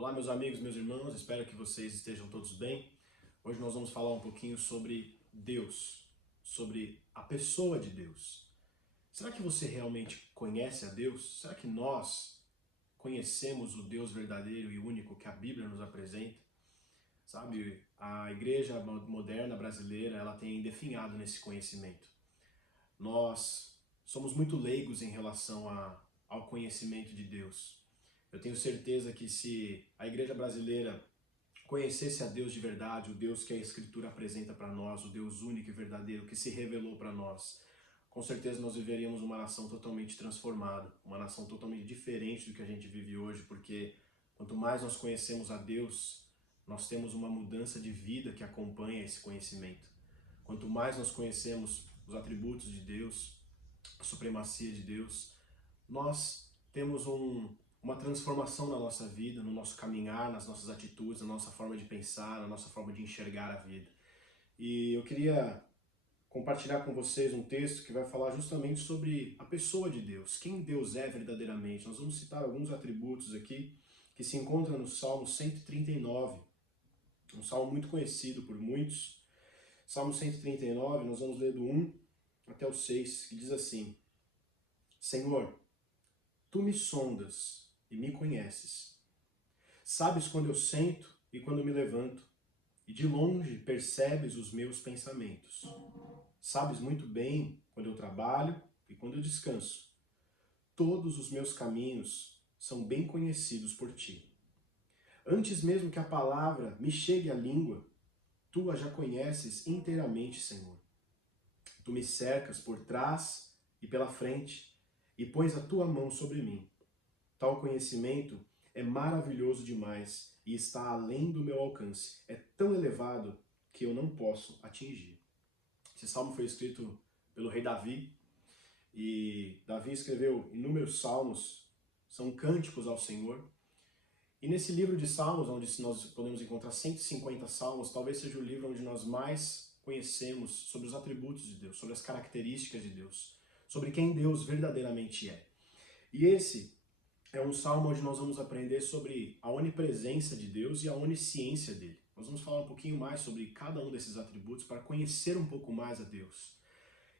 Olá, meus amigos, meus irmãos, espero que vocês estejam todos bem. Hoje nós vamos falar um pouquinho sobre Deus, sobre a pessoa de Deus. Será que você realmente conhece a Deus? Será que nós conhecemos o Deus verdadeiro e único que a Bíblia nos apresenta? Sabe, a igreja moderna brasileira, ela tem definhado nesse conhecimento. Nós somos muito leigos em relação ao conhecimento de Deus. Eu tenho certeza que se a igreja brasileira conhecesse a Deus de verdade, o Deus que a Escritura apresenta para nós, o Deus único e verdadeiro que se revelou para nós, com certeza nós viveríamos uma nação totalmente transformada, uma nação totalmente diferente do que a gente vive hoje, porque quanto mais nós conhecemos a Deus, nós temos uma mudança de vida que acompanha esse conhecimento. Quanto mais nós conhecemos os atributos de Deus, a supremacia de Deus, nós temos uma transformação na nossa vida, no nosso caminhar, nas nossas atitudes, na nossa forma de pensar, na nossa forma de enxergar a vida. E eu queria compartilhar com vocês um texto que vai falar justamente sobre a pessoa de Deus, quem Deus é verdadeiramente. Nós vamos citar alguns atributos aqui que se encontram no Salmo 139, um salmo muito conhecido por muitos. Salmo 139, nós vamos ler do 1 até o 6, que diz assim: Senhor, Tu me sondas e me conheces. Sabes quando eu sento e quando me levanto, e de longe percebes os meus pensamentos. Sabes muito bem quando eu trabalho e quando eu descanso. Todos os meus caminhos são bem conhecidos por ti. Antes mesmo que a palavra me chegue à língua, tu a já conheces inteiramente, Senhor. Tu me cercas por trás e pela frente e pões a tua mão sobre mim. Tal conhecimento é maravilhoso demais e está além do meu alcance. É tão elevado que eu não posso atingir. Esse salmo foi escrito pelo rei Davi, e Davi escreveu inúmeros salmos, são cânticos ao Senhor. E nesse livro de salmos, onde nós podemos encontrar 150 salmos, talvez seja o livro onde nós mais conhecemos sobre os atributos de Deus, sobre as características de Deus, sobre quem Deus verdadeiramente é. E esse é um salmo onde nós vamos aprender sobre a onipresença de Deus e a onisciência dele. Nós vamos falar um pouquinho mais sobre cada um desses atributos para conhecer um pouco mais a Deus.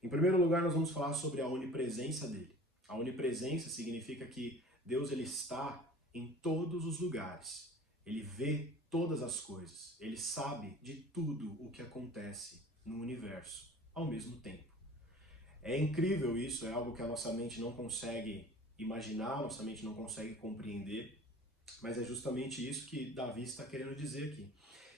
Em primeiro lugar, nós vamos falar sobre a onipresença dele. A onipresença significa que Deus ele está em todos os lugares. Ele vê todas as coisas. Ele sabe de tudo o que acontece no universo ao mesmo tempo. É incrível isso, é algo que a nossa mente não consegue imaginar, nossa mente não consegue compreender, mas é justamente isso que Davi está querendo dizer aqui.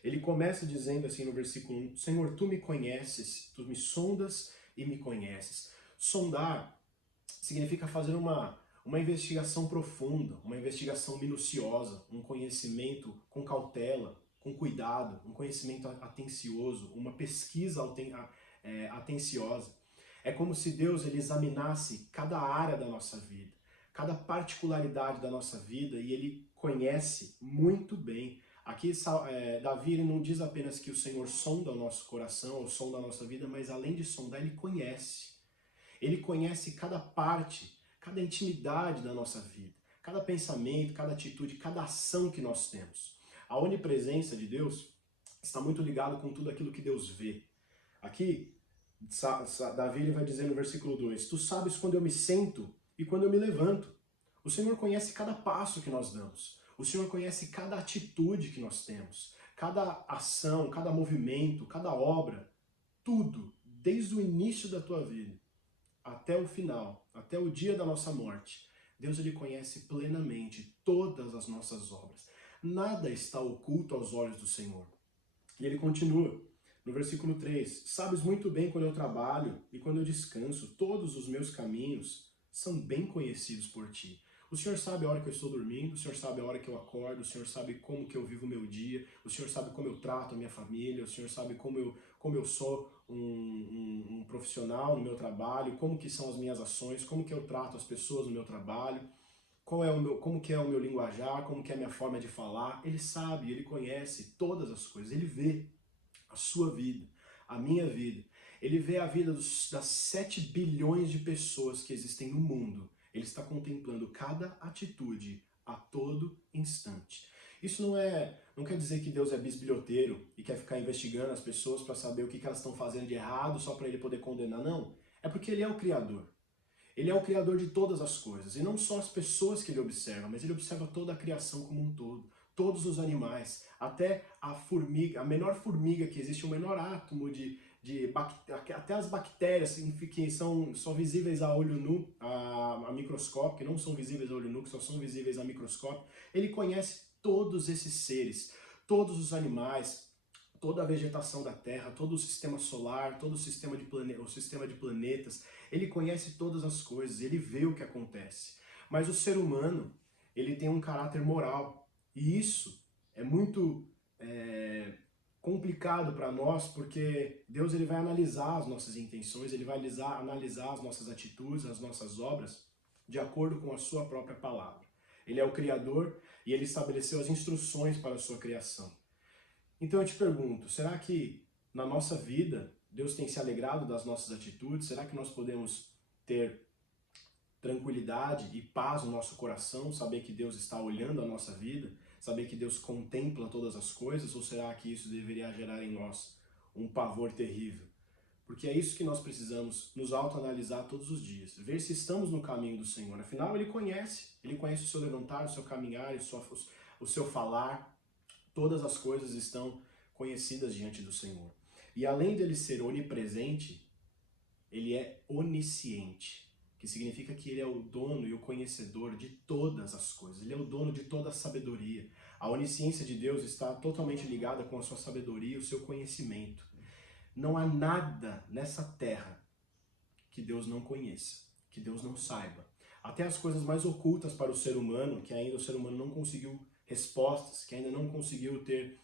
Ele começa dizendo assim no versículo 1, Senhor, Tu me conheces, Tu me sondas e me conheces. Sondar significa fazer uma investigação profunda, uma investigação minuciosa, um conhecimento com cautela, com cuidado, um conhecimento atencioso, uma pesquisa atenciosa. É como se Deus ele examinasse cada área da nossa vida, cada particularidade da nossa vida, e ele conhece muito bem. Aqui Davi ele não diz apenas que o Senhor sonda o nosso coração, ou sonda a nossa vida, mas além de sondar, ele conhece. Ele conhece cada parte, cada intimidade da nossa vida, cada pensamento, cada atitude, cada ação que nós temos. A onipresença de Deus está muito ligado com tudo aquilo que Deus vê. Aqui, Davi ele vai dizer no versículo 2, Tu sabes quando eu me sento e quando eu me levanto. O Senhor conhece cada passo que nós damos. O Senhor conhece cada atitude que nós temos, cada ação, cada movimento, cada obra, tudo, desde o início da tua vida até o final, até o dia da nossa morte. Deus ele conhece plenamente todas as nossas obras. Nada está oculto aos olhos do Senhor. E ele continua no versículo 3, Sabes muito bem quando eu trabalho e quando eu descanso, todos os meus caminhos são bem conhecidos por ti. O Senhor sabe a hora que eu estou dormindo, o Senhor sabe a hora que eu acordo, o Senhor sabe como que eu vivo o meu dia, o Senhor sabe como eu trato a minha família, o Senhor sabe como eu sou um profissional no meu trabalho, como que são as minhas ações, como que eu trato as pessoas no meu trabalho, como que é o meu linguajar, como que é a minha forma de falar. Ele sabe, ele conhece todas as coisas, ele vê a sua vida, a minha vida. Ele vê a vida das 7 bilhões de pessoas que existem no mundo. Ele está contemplando cada atitude a todo instante. Isso não quer dizer que Deus é bisbilhoteiro e quer ficar investigando as pessoas para saber o que elas estão fazendo de errado só para ele poder condenar, não. É porque ele é o Criador. Ele é o Criador de todas as coisas, e não só as pessoas que ele observa, mas ele observa toda a criação como um todo, todos os animais, até a formiga, a menor formiga que existe, o menor átomo até as bactérias que são só visíveis a olho nu, a microscópio, que não são visíveis a olho nu, que só são visíveis a microscópio. Ele conhece todos esses seres, todos os animais, toda a vegetação da Terra, todo o sistema solar, todo o sistema de planetas. Ele conhece todas as coisas, ele vê o que acontece. Mas o ser humano, ele tem um caráter moral. E isso é muito complicado para nós, porque Deus ele vai analisar as nossas intenções, ele vai analisar as nossas atitudes, as nossas obras, de acordo com a sua própria palavra. Ele é o Criador e ele estabeleceu as instruções para a sua criação. Então eu te pergunto, será que na nossa vida Deus tem se alegrado das nossas atitudes? Será que nós podemos ter tranquilidade e paz no nosso coração, saber que Deus está olhando a nossa vida, saber que Deus contempla todas as coisas, ou será que isso deveria gerar em nós um pavor terrível? Porque é isso que nós precisamos nos autoanalisar todos os dias, ver se estamos no caminho do Senhor. Afinal, Ele conhece o seu levantar, o seu caminhar, o seu falar. Todas as coisas estão conhecidas diante do Senhor. E além dele ser onipresente, ele é onisciente, que significa que ele é o dono e o conhecedor de todas as coisas. Ele é o dono de toda a sabedoria. A onisciência de Deus está totalmente ligada com a sua sabedoria e o seu conhecimento. Não há nada nessa terra que Deus não conheça, que Deus não saiba. Até as coisas mais ocultas para o ser humano, que ainda o ser humano não conseguiu respostas, que ainda não conseguiu ter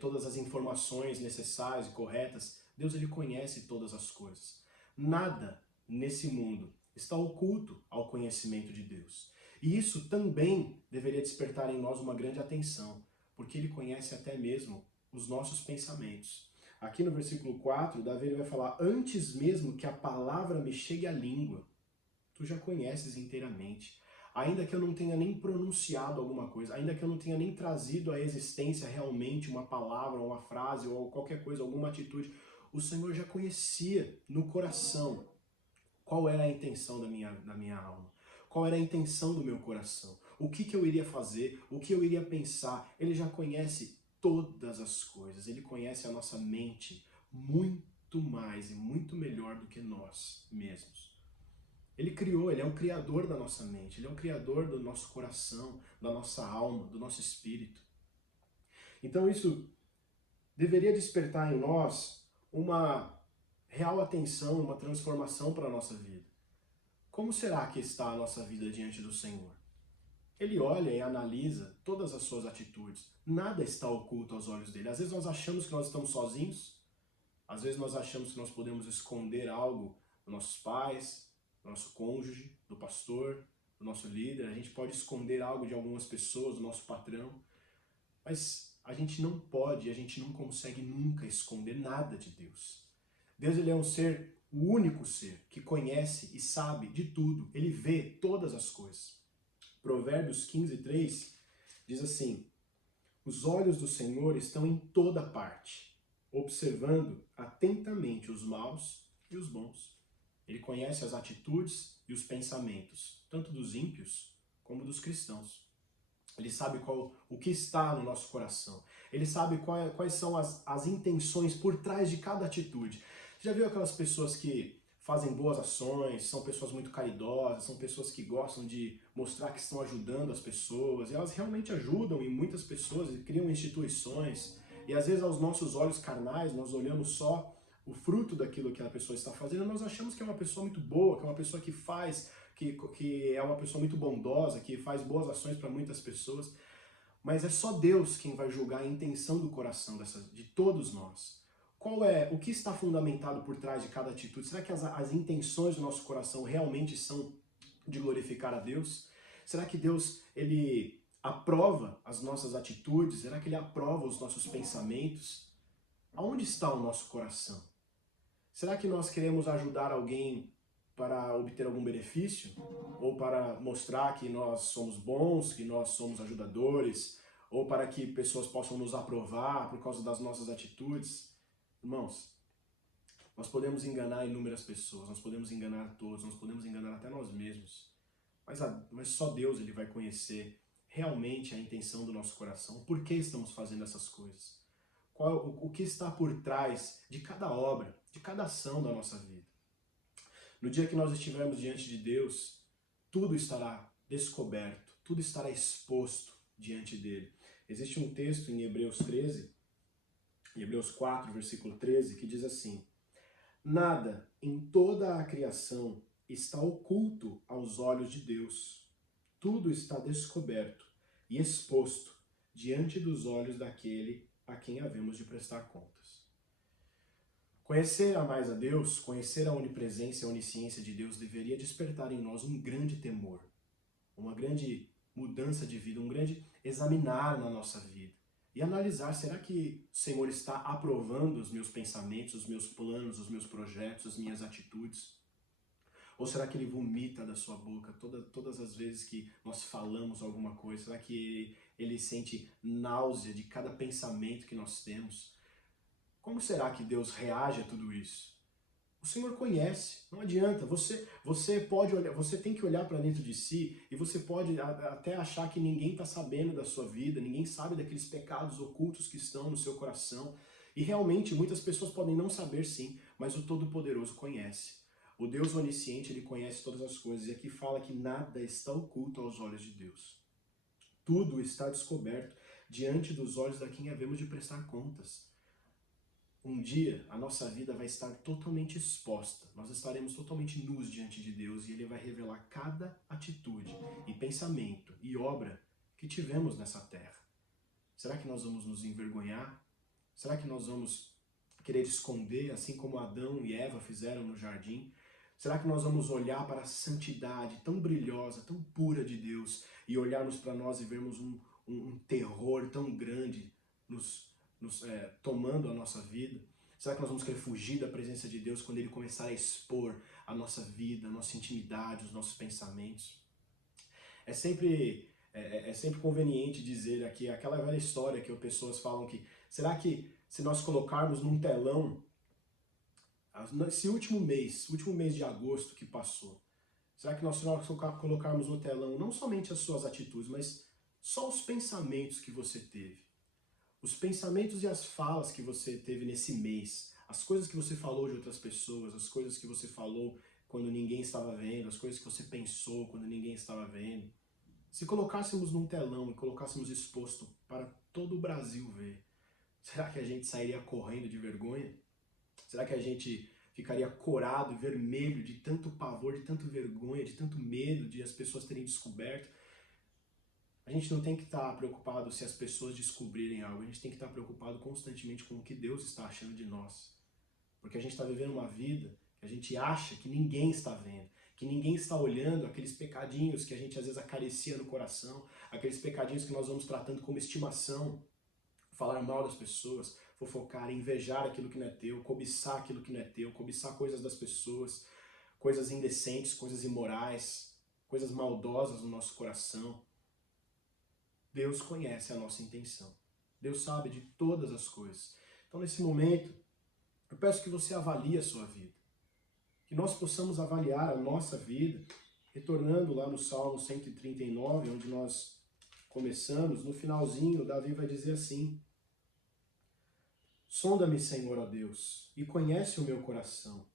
todas as informações necessárias e corretas, Deus ele conhece todas as coisas. Nada nesse mundo está oculto ao conhecimento de Deus. E isso também deveria despertar em nós uma grande atenção, porque ele conhece até mesmo os nossos pensamentos. Aqui no versículo 4, Davi ele vai falar: antes mesmo que a palavra me chegue à língua, tu já conheces inteiramente. Ainda que eu não tenha nem pronunciado alguma coisa, ainda que eu não tenha nem trazido à existência realmente uma palavra, uma frase ou qualquer coisa, alguma atitude, o Senhor já conhecia no coração qual era a intenção da minha alma, qual era a intenção do meu coração, o que eu iria fazer, o que eu iria pensar. Ele já conhece todas as coisas, ele conhece a nossa mente muito mais e muito melhor do que nós mesmos. Ele criou, ele é o criador da nossa mente, ele é o criador do nosso coração, da nossa alma, do nosso espírito. Então isso deveria despertar em nós uma real atenção, uma transformação para a nossa vida. Como será que está a nossa vida diante do Senhor? Ele olha e analisa todas as suas atitudes. Nada está oculto aos olhos dele. Às vezes nós achamos que nós estamos sozinhos, às vezes nós achamos que nós podemos esconder algo dos nossos pais, do nosso cônjuge, do pastor, do nosso líder. A gente pode esconder algo de algumas pessoas, do nosso patrão, mas a gente não pode, a gente não consegue nunca esconder nada de Deus. Deus ele é um ser, o único ser, que conhece e sabe de tudo. Ele vê todas as coisas. Provérbios 15:3 diz assim: os olhos do Senhor estão em toda parte, observando atentamente os maus e os bons. Ele conhece as atitudes e os pensamentos, tanto dos ímpios como dos cristãos. Ele sabe o que está no nosso coração. Ele sabe quais são as intenções por trás de cada atitude. Já viu aquelas pessoas que fazem boas ações, são pessoas muito caridosas, são pessoas que gostam de mostrar que estão ajudando as pessoas, e elas realmente ajudam em muitas pessoas e criam instituições, e às vezes aos nossos olhos carnais nós olhamos só o fruto daquilo que a pessoa está fazendo, nós achamos que é uma pessoa muito boa, que é uma pessoa que faz, que é uma pessoa muito bondosa, que faz boas ações para muitas pessoas, mas é só Deus quem vai julgar a intenção do coração de todos nós. O que está fundamentado por trás de cada atitude? Será que as intenções do nosso coração realmente são de glorificar a Deus? Será que Deus ele aprova as nossas atitudes? Será que ele aprova os nossos pensamentos? Aonde está o nosso coração? Será que nós queremos ajudar alguém para obter algum benefício? Ou para mostrar que nós somos bons, que nós somos ajudadores? ou para que pessoas possam nos aprovar por causa das nossas atitudes. Irmãos, nós podemos enganar inúmeras pessoas, nós podemos enganar todos, nós podemos enganar até nós mesmos. Mas só Deus ele vai conhecer realmente a intenção do nosso coração, por que estamos fazendo essas coisas. O que está por trás de cada obra, de cada ação da nossa vida. No dia que nós estivermos diante de Deus, tudo estará descoberto, tudo estará exposto diante dele. Existe um texto em Hebreus 13, em Hebreus 4, versículo 13, que diz assim: nada em toda a criação está oculto aos olhos de Deus. Tudo está descoberto e exposto diante dos olhos daquele a quem havemos de prestar contas. Conhecer a mais a Deus, conhecer a onipresença e a onisciência de Deus deveria despertar em nós um grande temor, uma grande mudança de vida, um grande examinar na nossa vida e analisar, será que o Senhor está aprovando os meus pensamentos, os meus planos, os meus projetos, as minhas atitudes? Ou será que Ele vomita da sua boca todas as vezes que nós falamos alguma coisa? Será que Ele sente náusea de cada pensamento que nós temos? Como será que Deus reage a tudo isso? O Senhor conhece, não adianta. Você pode olhar, você tem que olhar para dentro de si e você pode até achar que ninguém está sabendo da sua vida, ninguém sabe daqueles pecados ocultos que estão no seu coração. E realmente muitas pessoas podem não saber sim, mas o Todo-Poderoso conhece. O Deus onisciente, ele conhece todas as coisas, e aqui fala que nada está oculto aos olhos de Deus. Tudo está descoberto diante dos olhos da quem havemos de prestar contas. Um dia a nossa vida vai estar totalmente exposta, nós estaremos totalmente nus diante de Deus e Ele vai revelar cada atitude e pensamento e obra que tivemos nessa terra. Será que nós vamos nos envergonhar? Será que nós vamos querer esconder, assim como Adão e Eva fizeram no jardim? Será que nós vamos olhar para a santidade tão brilhosa, tão pura de Deus e olharmos para nós e vermos um terror tão grande tomando a nossa vida? Será que nós vamos querer fugir da presença de Deus quando Ele começar a expor a nossa vida, a nossa intimidade, os nossos pensamentos? É sempre conveniente dizer aqui aquela velha história que as pessoas falam que será que se nós colocarmos num telão esse último mês de agosto que passou, será que nós colocarmos no telão não somente as suas atitudes, mas só os pensamentos que você teve? Os pensamentos e as falas que você teve nesse mês, as coisas que você falou de outras pessoas, as coisas que você falou quando ninguém estava vendo, as coisas que você pensou quando ninguém estava vendo. Se colocássemos num telão e colocássemos exposto para todo o Brasil ver, será que a gente sairia correndo de vergonha? Será que a gente ficaria corado e vermelho de tanto pavor, de tanto vergonha, de tanto medo de as pessoas terem descoberto? A gente não tem que estar preocupado se as pessoas descobrirem algo, a gente tem que estar preocupado constantemente com o que Deus está achando de nós. Porque a gente está vivendo uma vida que a gente acha que ninguém está vendo, que ninguém está olhando aqueles pecadinhos que a gente às vezes acaricia no coração, aqueles pecadinhos que nós vamos tratando como estimação, falar mal das pessoas, fofocar, invejar aquilo que não é teu, cobiçar aquilo que não é teu, cobiçar coisas das pessoas, coisas indecentes, coisas imorais, coisas maldosas no nosso coração. Deus conhece a nossa intenção. Deus sabe de todas as coisas. Então, nesse momento, eu peço que você avalie a sua vida. Que nós possamos avaliar a nossa vida, retornando lá no Salmo 139, onde nós começamos, no finalzinho, Davi vai dizer assim: sonda-me, Senhor, ó Deus, e conhece o meu coração.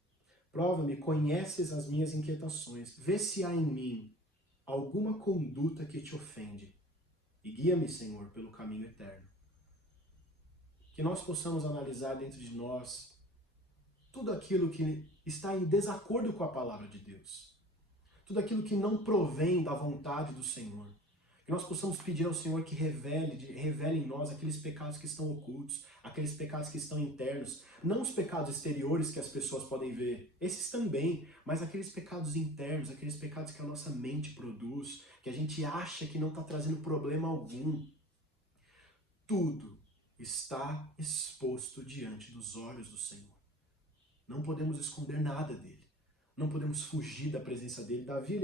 Prova-me, conheces as minhas inquietações. Vê se há em mim alguma conduta que te ofende. E guia-me, Senhor, pelo caminho eterno. Que nós possamos analisar dentro de nós tudo aquilo que está em desacordo com a palavra de Deus. Tudo aquilo que não provém da vontade do Senhor. Que nós possamos pedir ao Senhor que revele em nós aqueles pecados que estão ocultos, aqueles pecados que estão internos, não os pecados exteriores que as pessoas podem ver, esses também, mas aqueles pecados internos, aqueles pecados que a nossa mente produz, que a gente acha que não está trazendo problema algum. Tudo está exposto diante dos olhos do Senhor. Não podemos esconder nada dele. não podemos fugir da presença dele. Davi,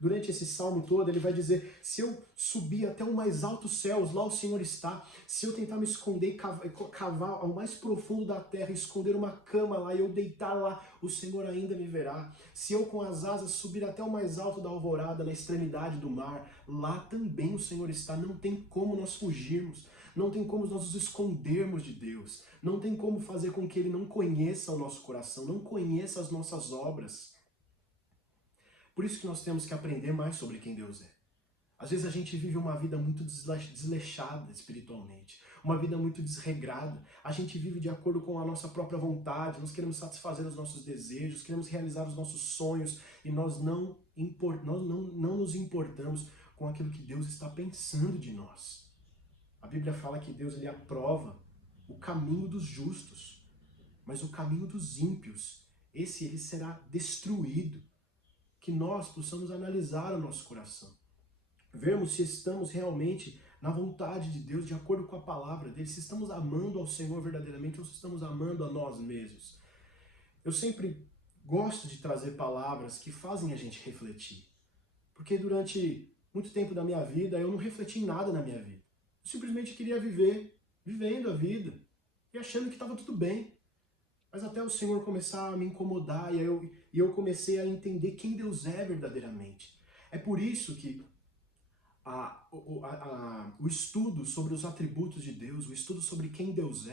durante esse salmo todo, ele vai dizer, se eu subir até o mais altos céus, lá o Senhor está. Se eu tentar me esconder e cavar ao mais profundo da terra, esconder uma cama lá e eu deitar lá, o Senhor ainda me verá. Se eu com as asas subir até o mais alto da alvorada, na extremidade do mar, lá também o Senhor está. Não tem como nós fugirmos. Não tem como nós nos escondermos de Deus. Não tem como fazer com que Ele não conheça o nosso coração, não conheça as nossas obras. Por isso que nós temos que aprender mais sobre quem Deus é. Às vezes a gente vive uma vida muito desleixada espiritualmente, uma vida muito desregrada. A gente vive de acordo com a nossa própria vontade, nós queremos satisfazer os nossos desejos, queremos realizar os nossos sonhos e nós não nos importamos com aquilo que Deus está pensando de nós. A Bíblia fala que Deus ele aprova o caminho dos justos, mas o caminho dos ímpios, ele será destruído. Que nós possamos analisar o nosso coração, vermos se estamos realmente na vontade de Deus, de acordo com a palavra dele, se estamos amando ao Senhor verdadeiramente ou se estamos amando a nós mesmos. Eu sempre gosto de trazer palavras que fazem a gente refletir, porque durante muito tempo da minha vida eu não refleti em nada na minha vida. Eu simplesmente queria viver, vivendo a vida e achando que estava tudo bem. Mas até o Senhor começar a me incomodar e eu comecei a entender quem Deus é verdadeiramente. É por isso que o estudo sobre os atributos de Deus, o estudo sobre quem Deus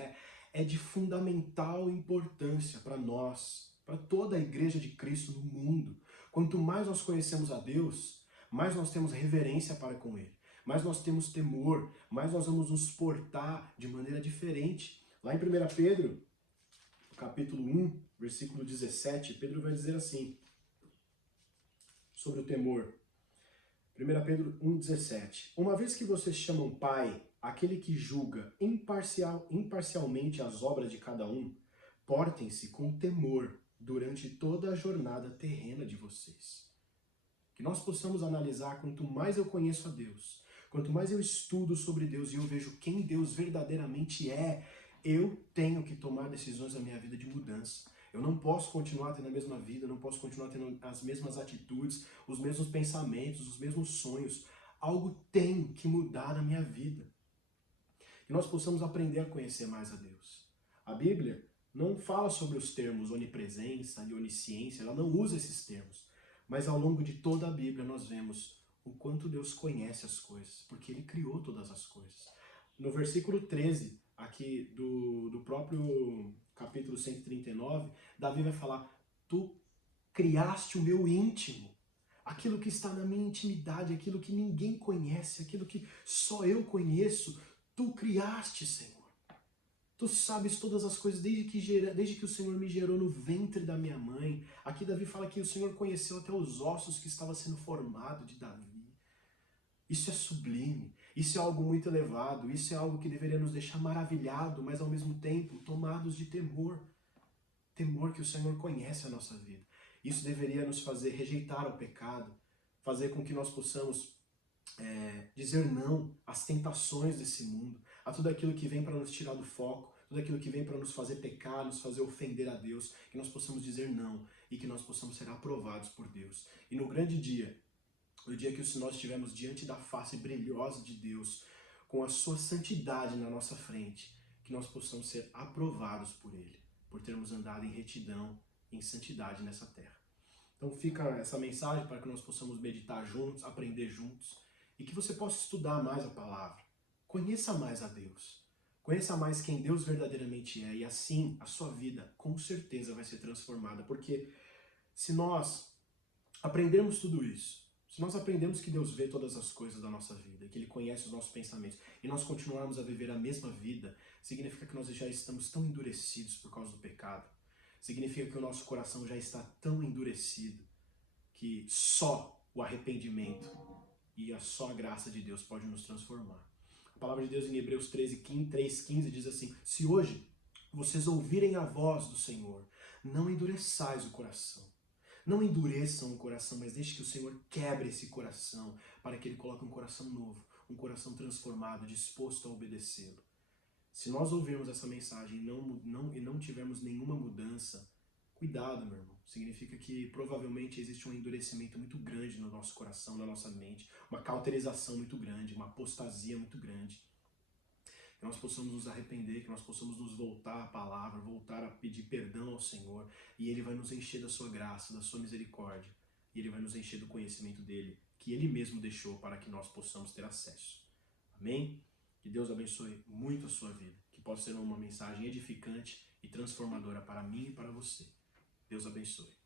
é de fundamental importância para nós, para toda a igreja de Cristo no mundo. Quanto mais nós conhecemos a Deus, mais nós temos reverência para com Ele, mais nós temos temor, mais nós vamos nos portar de maneira diferente. Lá em 1 Pedro, capítulo 1, versículo 17, Pedro vai dizer assim, sobre o temor. 1 Pedro 1,17. Uma vez que vocês chamam Pai, aquele que julga imparcialmente as obras de cada um, portem-se com temor durante toda a jornada terrena de vocês. Que nós possamos analisar, quanto mais eu conheço a Deus, quanto mais eu estudo sobre Deus e eu vejo quem Deus verdadeiramente é, eu tenho que tomar decisões na minha vida de mudança. Eu não posso continuar tendo a mesma vida, eu não posso continuar tendo as mesmas atitudes, os mesmos pensamentos, os mesmos sonhos. Algo tem que mudar na minha vida. Que nós possamos aprender a conhecer mais a Deus. A Bíblia não fala sobre os termos onipresença e onisciência, ela não usa esses termos. Mas ao longo de toda a Bíblia nós vemos o quanto Deus conhece as coisas, porque Ele criou todas as coisas. No versículo 13, aqui do próprio capítulo 139, Davi vai falar, tu criaste o meu íntimo, aquilo que está na minha intimidade, aquilo que ninguém conhece, aquilo que só eu conheço, tu criaste, Senhor. Tu sabes todas as coisas desde que o Senhor me gerou no ventre da minha mãe. Aqui Davi fala que o Senhor conheceu até os ossos que estava sendo formado de Davi. Isso é sublime, isso é algo muito elevado, isso é algo que deveria nos deixar maravilhado, mas ao mesmo tempo tomados de temor. Temor que o Senhor conhece a nossa vida. Isso deveria nos fazer rejeitar o pecado, fazer com que nós possamos dizer não às tentações desse mundo, a tudo aquilo que vem para nos tirar do foco, tudo aquilo que vem para nos fazer pecar, nos fazer ofender a Deus, que nós possamos dizer não e que nós possamos ser aprovados por Deus. E no grande dia, no dia que nós estivermos diante da face brilhosa de Deus, com a sua santidade na nossa frente, que nós possamos ser aprovados por Ele, por termos andado em retidão, em santidade nessa terra. Então fica essa mensagem para que nós possamos meditar juntos, aprender juntos, e que você possa estudar mais a palavra. Conheça mais a Deus. Conheça mais quem Deus verdadeiramente é, e assim a sua vida com certeza vai ser transformada, porque se nós aprendermos tudo isso, se nós aprendemos que Deus vê todas as coisas da nossa vida, que Ele conhece os nossos pensamentos, e nós continuarmos a viver a mesma vida, significa que nós já estamos tão endurecidos por causa do pecado. Significa que o nosso coração já está tão endurecido que só o arrependimento e só a graça de Deus pode nos transformar. A palavra de Deus em Hebreus 3,15 diz assim, se hoje vocês ouvirem a voz do Senhor, não endureçais o coração. Não endureçam o coração, mas deixe que o Senhor quebre esse coração, para que Ele coloque um coração novo, um coração transformado, disposto a obedecê-lo. Se nós ouvirmos essa mensagem e não tivermos nenhuma mudança, Cuidado, meu irmão. Significa que provavelmente existe um endurecimento muito grande no nosso coração, na nossa mente, uma cauterização muito grande, uma apostasia muito grande. Que nós possamos nos arrepender, que nós possamos nos voltar à palavra, voltar a pedir perdão ao Senhor, e Ele vai nos encher da sua graça, da sua misericórdia, e Ele vai nos encher do conhecimento dEle, que Ele mesmo deixou para que nós possamos ter acesso. Amém? Que Deus abençoe muito a sua vida, que possa ser uma mensagem edificante e transformadora para mim e para você. Deus abençoe.